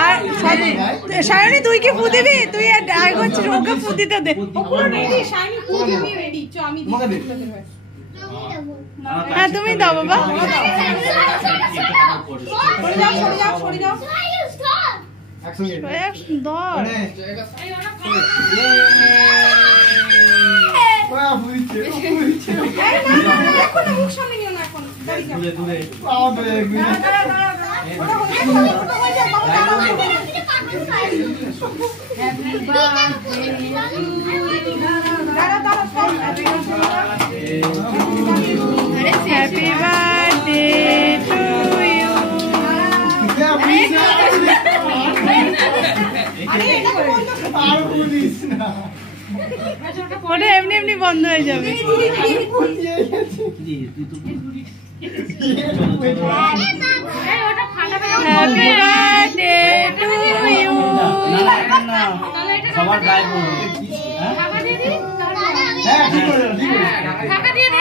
আর সায়নী তুই কি ফু দিবি? তুই আর করছিস, ওকে ফু দিতে দে। হ্যাঁ তুমি দাও বাবা। Happy birthday to you. ওটা এমনি এমনি বন্ধ হয়ে যাবে। Happy birthday to you. সবার গায়ে পড়ো। টাকা দিয়ে দে।